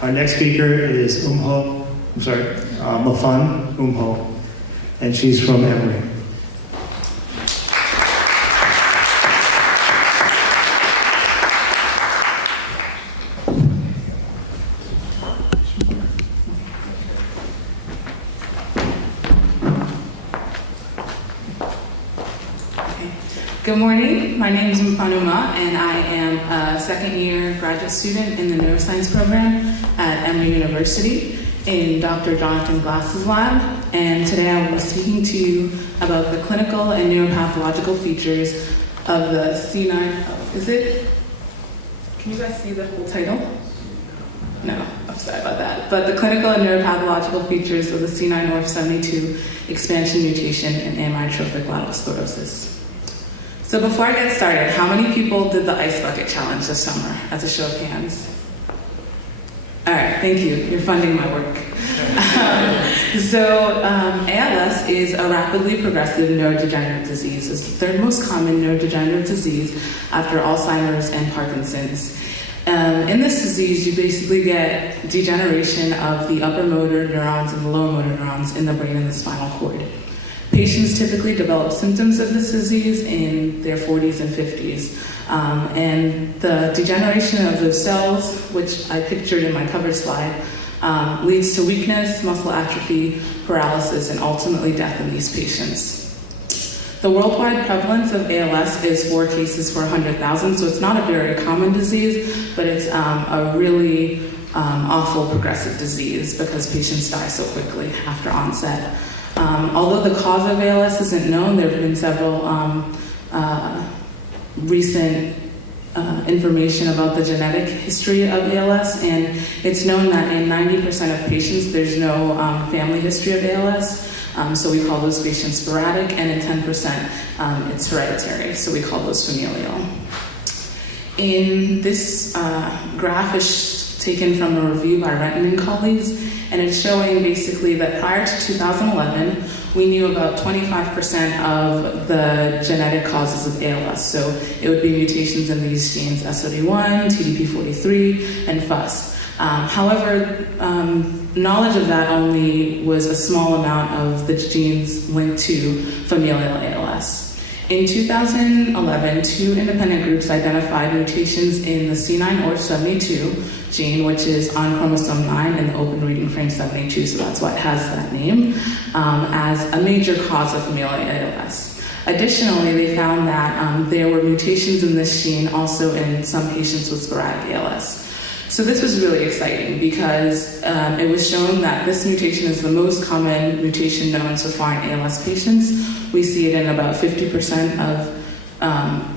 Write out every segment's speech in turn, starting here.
Our next speaker is Mfon, Umoh, and she's from Emory. Good morning, my name is Mfon, and I am a second-year graduate student in the neuroscience program at Emory University in Dr. Jonathan Glass's lab. And today I will be speaking to you about the clinical and neuropathological features of the C9. Can you guys see the whole title? No, I'm sorry about that. But the clinical and neuropathological features of the C9orf72 expansion mutation in amyotrophic lateral sclerosis. So before I get started, how many people did the ice bucket challenge this summer, as a show of hands? All right, thank you. You're funding my work. ALS is a rapidly progressive neurodegenerative disease. It's the third most common neurodegenerative disease after Alzheimer's and Parkinson's. In this disease, you basically get degeneration of the upper motor neurons and the lower motor neurons in the brain and the spinal cord. Patients typically develop symptoms of this disease in their 40s and 50s. And the degeneration of those cells, which I pictured in my cover slide, leads to weakness, muscle atrophy, paralysis, and ultimately death in these patients. The worldwide prevalence of ALS is 4 cases per 100,000, so it's not a very common disease, but it's a really awful progressive disease because patients die so quickly after onset. Although the cause of ALS isn't known, there have been several recent information about the genetic history of ALS, and it's known that in 90% of patients there's no family history of ALS, so we call those patients sporadic, and in 10% it's hereditary, so we call those familial. In this graph is taken from a review by Renton and colleagues, and it's showing basically that prior to 2011, we knew about 25% of the genetic causes of ALS. So it would be mutations in these genes SOD1, TDP43, and FUS. However, knowledge of that only was a small amount of the genes linked to familial ALS. In 2011, 2 independent groups identified mutations in the C9orf72 gene, which is on chromosome 9 in the open reading frame 72, so that's why it has that name, as a major cause of familial ALS. Additionally, they found that there were mutations in this gene also in some patients with sporadic ALS. So this was really exciting because it was shown that this mutation is the most common mutation known so far in ALS patients. We see it in about 50% of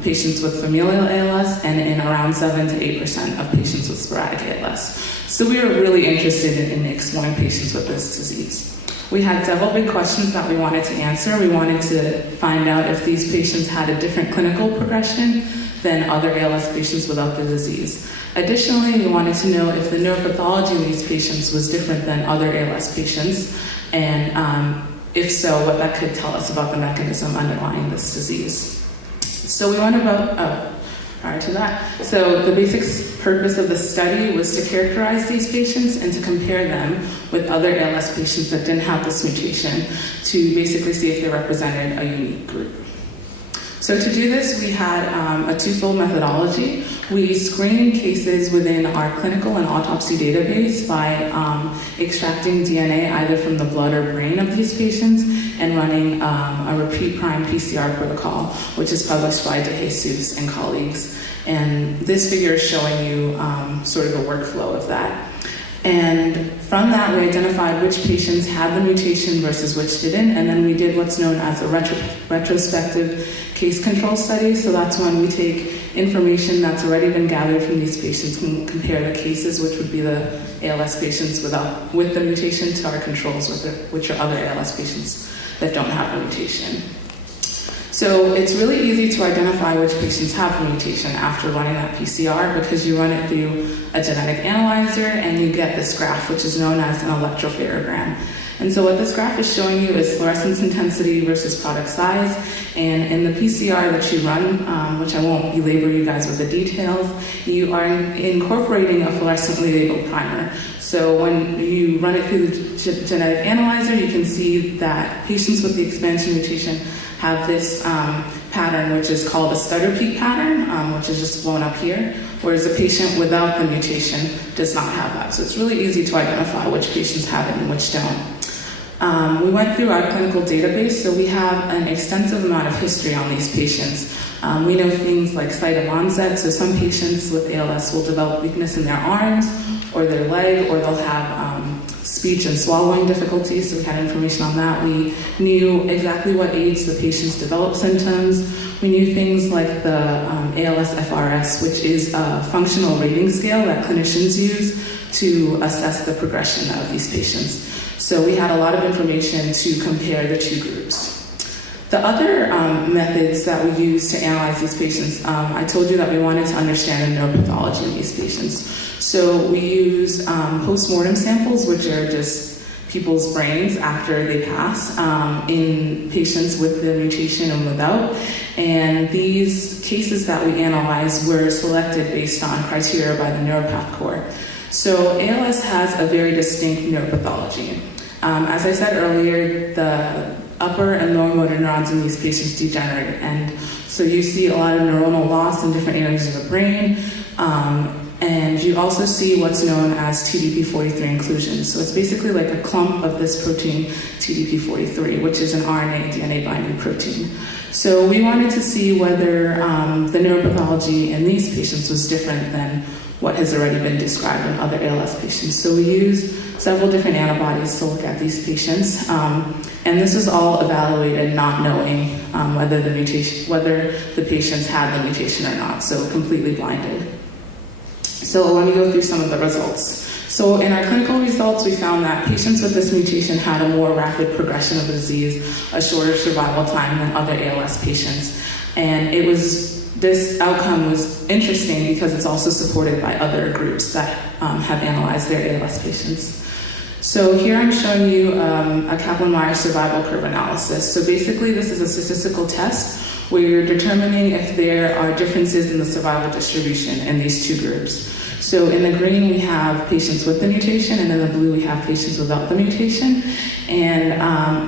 patients with familial ALS and in around 7 to 8% of patients with sporadic ALS. So we were really interested in exploring patients with this disease. We had several big questions that we wanted to answer. We wanted to find out if these patients had a different clinical progression than other ALS patients without the disease. Additionally, we wanted to know if the neuropathology in these patients was different than other ALS patients, and if so, what that could tell us about the mechanism underlying this disease. So we went about, prior to that, so the basic purpose of the study was to characterize these patients and to compare them with other ALS patients that didn't have this mutation to basically see if they represented a unique group. So to do this, we had a twofold methodology. We screened cases within our clinical and autopsy database by extracting DNA either from the blood or brain of these patients and running a repeat prime PCR protocol, which is published by DeJesus and colleagues. And this figure is showing you sort of a workflow of that. And from that, we identified which patients had the mutation versus which didn't, and then we did what's known as a retrospective case control study. So that's when we take information that's already been gathered from these patients and compare the cases, which would be the ALS patients with the mutation, to our controls, which are other ALS patients that don't have the mutation. So it's really easy to identify which patients have the mutation after running that PCR because you run it through a genetic analyzer and you get this graph, which is known as an electropherogram. And so what this graph is showing you is fluorescence intensity versus product size. And in the PCR that you run, which I won't belabor you guys with the details, you are incorporating a fluorescently labeled primer. So when you run it through the genetic analyzer, you can see that patients with the expansion mutation have this pattern, which is called a stutter peak pattern, which is just blown up here, whereas a patient without the mutation does not have that. So it's really easy to identify which patients have it and which don't. We went through our clinical database, so we have an extensive amount of history on these patients. We know things like site of onset, so some patients with ALS will develop weakness in their arms or their leg, or they'll have speech and swallowing difficulties, so we had information on that. We knew exactly what age the patients developed symptoms. We knew things like the ALS-FRS, which is a functional rating scale that clinicians use to assess the progression of these patients. So we had a lot of information to compare the two groups. The other methods that we use to analyze these patients, I told you that we wanted to understand the neuropathology in these patients. So we use post-mortem samples, which are just people's brains after they pass, in patients with the mutation and without. And these cases that we analyzed were selected based on criteria by the Neuropath Core. So ALS has a very distinct neuropathology. As I said earlier, the upper and lower motor neurons in these patients degenerate, and so you see a lot of neuronal loss in different areas of the brain, and you also see what's known as TDP43 inclusion. So it's basically like a clump of this protein, TDP43, which is an RNA DNA binding protein. So we wanted to see whether the neuropathology in these patients was different than what has already been described in other ALS patients. So we used several different antibodies to look at these patients, and this was all evaluated not knowing whether the patients had the mutation or not, so completely blinded. So let me go through some of the results. So in our clinical results, we found that patients with this mutation had a more rapid progression of the disease, a shorter survival time than other ALS patients, and this outcome was interesting because it's also supported by other groups that have analyzed their ALS patients. So here I'm showing you a Kaplan-Meier survival curve analysis. So basically this is a statistical test where you're determining if there are differences in the survival distribution in these two groups. So in the green we have patients with the mutation, and in the blue we have patients without the mutation. And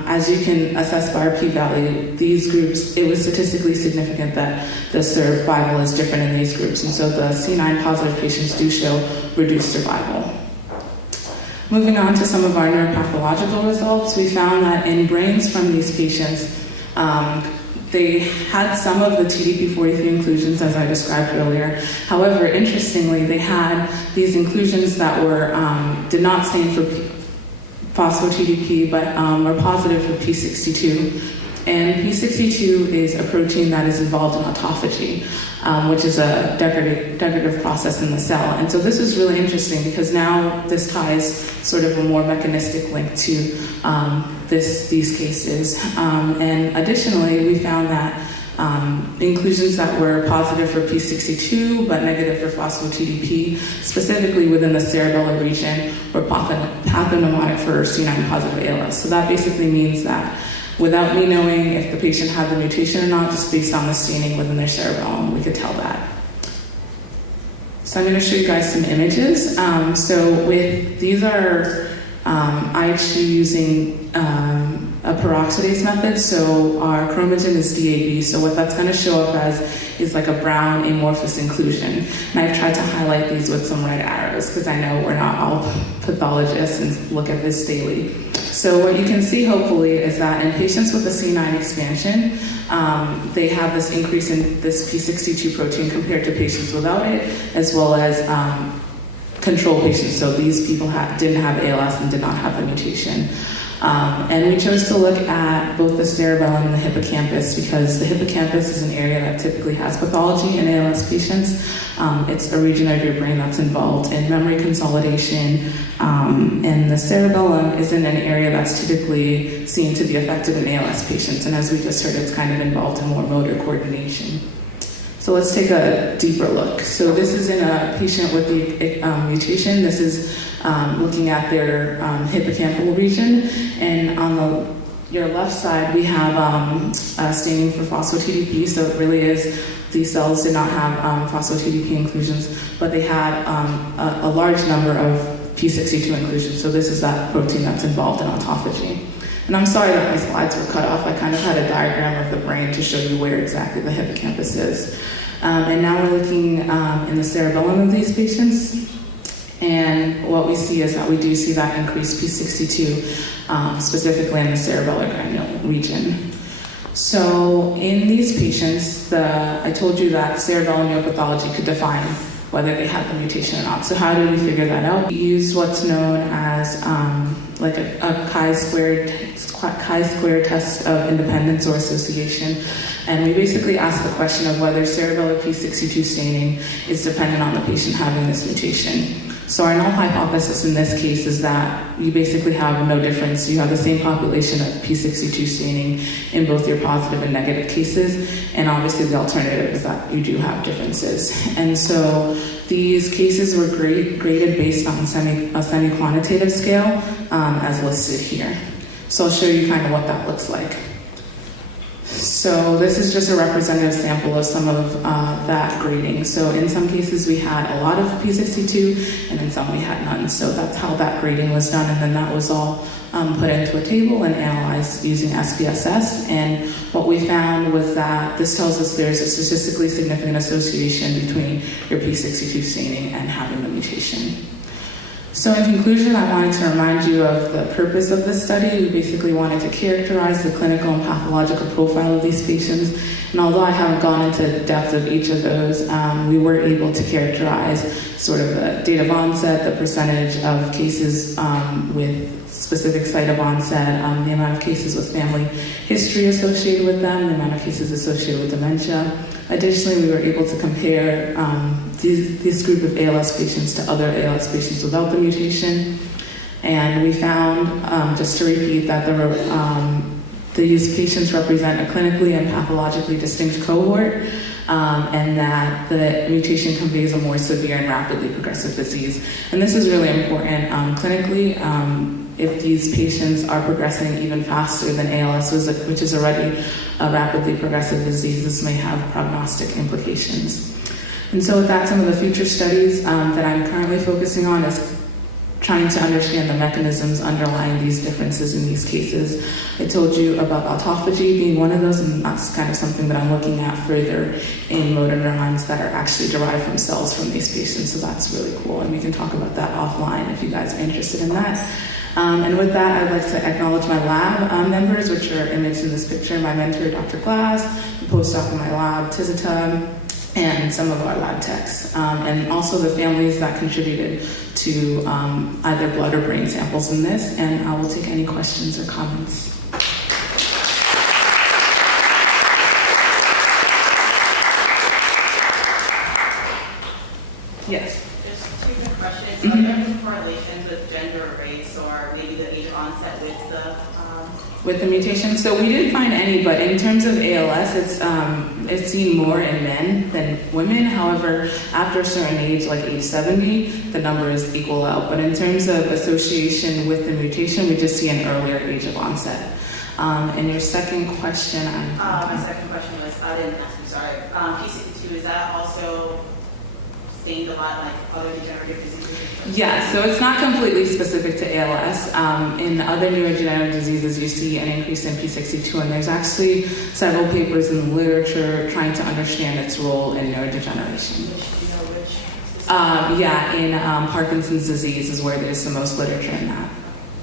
as you can assess by our p-value, these groups, it was statistically significant that the survival is different in these groups. And so the C9 positive patients do show reduced survival. Moving on to some of our neuropathological results, we found that in brains from these patients, they had some of the TDP43 inclusions as I described earlier. However, interestingly, they had these inclusions that were did not stand for phospho-TDP, but were positive for P62. And P62 is a protein that is involved in autophagy, which is a degradative process in the cell. And so this is really interesting because now this ties sort of a more mechanistic link to these cases. And additionally, we found that inclusions that were positive for P62 but negative for phospho-TDP, specifically within the cerebellar region, were pathognomonic for C9 positive ALS. So that basically means that without me knowing if the patient had the mutation or not, just based on the staining within their cerebellum, we could tell that. So I'm going to show you guys some images. These are IHG using a peroxidase method. So our chromatin is DAB. So what that's going to show up as is like a brown amorphous inclusion. And I've tried to highlight these with some red arrows because I know we're not all pathologists and look at this daily. So what you can see hopefully is that in patients with a C9 expansion, they have this increase in this P62 protein compared to patients without it, as well as control patients. So these people didn't have ALS and did not have the mutation. And we chose to look at both the cerebellum and the hippocampus because the hippocampus is an area that typically has pathology in ALS patients. It's a region of your brain that's involved in memory consolidation, and the cerebellum is in an area that's typically seen to be affected in ALS patients. And as we just heard, it's kind of involved in more motor coordination. So let's take a deeper look. So this is in a patient with the mutation. This is looking at their hippocampal region. And on your left side, we have staining for phospho-TDP, so it really is these cells did not have phospho-TDP inclusions, but they had a large number of p62 inclusions, so this is that protein that's involved in autophagy. And I'm sorry that my slides were cut off. I kind of had a diagram of the brain to show you where exactly the hippocampus is. And now we're looking in the cerebellum of these patients. And what we see is that we do see that increased p62, specifically in the cerebellar granule region. So in these patients, I told you that cerebellum neuropathology could define whether they had the mutation or not. So how did we figure that out? We used what's known as like a chi-squared test of independence or association. And we basically asked the question of whether cerebellar p62 staining is dependent on the patient having this mutation. So our null hypothesis in this case is that you basically have no difference. You have the same population of p62 staining in both your positive and negative cases, and obviously the alternative is that you do have differences. And so these cases were graded based on a semi-quantitative scale, as listed here. So I'll show you kind of what that looks like. So this is just a representative sample of some of that grading. So in some cases we had a lot of p62, and in some we had none. So that's how that grading was done, and then that was all put into a table and analyzed using SPSS. And what we found was that this tells us there's a statistically significant association between your p62 staining and having the mutation. So in conclusion, I wanted to remind you of the purpose of this study. We basically wanted to characterize the clinical and pathological profile of these patients. And although I haven't gone into depth of each of those, we were able to characterize sort of the date of onset, the percentage of cases with specific site of onset, the amount of cases with family history associated with them, the amount of cases associated with dementia. Additionally, we were able to compare this group of ALS patients to other ALS patients without the mutation. And we found, just to repeat, that these patients represent a clinically and pathologically distinct cohort, and that the mutation conveys a more severe and rapidly progressive disease. And this is really important clinically. If these patients are progressing even faster than ALS, which is already a rapidly progressive disease, this may have prognostic implications. And so with that, some of the future studies that I'm currently focusing on is trying to understand the mechanisms underlying these differences in these cases. I told you about autophagy being one of those, and that's kind of something that I'm looking at further in motor neurons that are actually derived from cells from these patients, so that's really cool, and we can talk about that offline if you guys are interested in that. And with that, I'd like to acknowledge my lab members, which are imaged in this picture, my mentor, Dr. Glass, the postdoc in my lab, Tizita, and some of our lab techs, and also the families that contributed to either blood or brain samples in this, and I will take any questions or comments. Yes? Just two quick questions. Are there any correlations with gender or race, or maybe the age of onset with the... With the mutation? So we didn't find any, but in terms of ALS, it's seen more in men than women. However, after a certain age, like age 70, the numbers equal out. But in terms of association with the mutation, we just see an earlier age of onset. And your second question... my second question was, I didn't ask you, sorry. P62, is that also stained a lot like other degenerative diseases? Yeah, so it's not completely specific to ALS. In other neurodegenerative diseases, you see an increase in p62, and there's actually several papers in the literature trying to understand its role in neurodegeneration. In Parkinson's disease is where there's the most literature in that.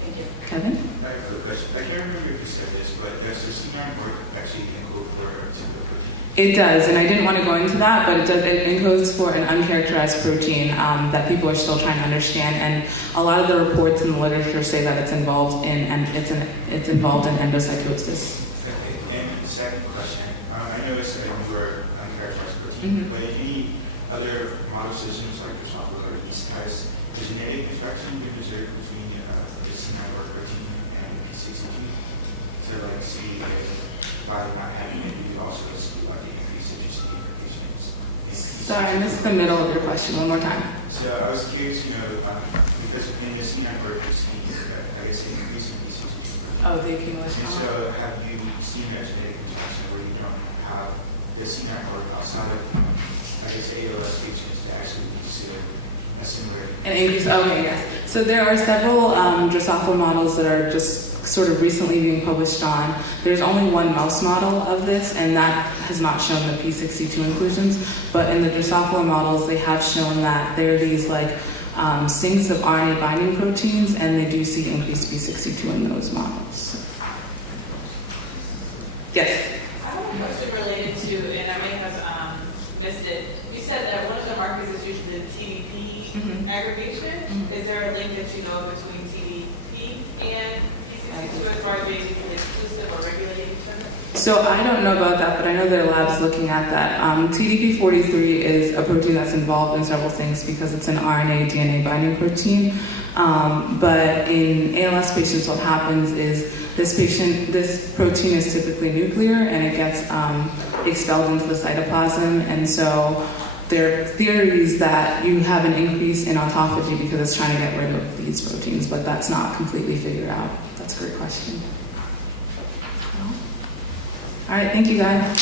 Thank you. Kevin? I have a question. I can't remember if you said this, but does the C9 work actually encode for a single protein? It does, and I didn't want to go into that, but it encodes for an uncharacterized protein that people are still trying to understand, and a lot of the reports in the literature say that it's involved in endocytosis. Okay. And the second question, I know it's a newer uncharacterized protein, but in any other model systems like the software or these guys, the genetic interaction been observed between the C9 work protein and the P62? So like see by not having it, you also see like the increase that you see in patients. Sorry, I missed the middle of your question. One more time. So I was curious, because in the C9 org, you see, I guess, an increase in P62. Oh, the accumulation. And so have you seen a genetic interaction where you don't have the C9 org outside of, I guess, ALS patients to actually be considered a similar? An increase, okay, yes. So there are several Drosophila models that are just sort of recently being published on. There's only one mouse model of this, and that has not shown the P62 inclusions. But in the Drosophila models, they have shown that there are these like sinks of RNA binding proteins, and they do see increased P62 in those models. Yes? I have a question related to, and I may have missed it. You said that one of the markers is usually the TDP aggregation. Is there a link that you know between TDP and P62 as far as being exclusive or regulating each other? So I don't know about that, but I know there are labs looking at that. TDP43 is a protein that's involved in several things because it's an RNA DNA binding protein. But in ALS patients, what happens is this protein is typically nuclear and it gets expelled into the cytoplasm. And so there are theories that you have an increase in autophagy because it's trying to get rid of these proteins, but that's not completely figured out. That's a great question. All right, thank you guys.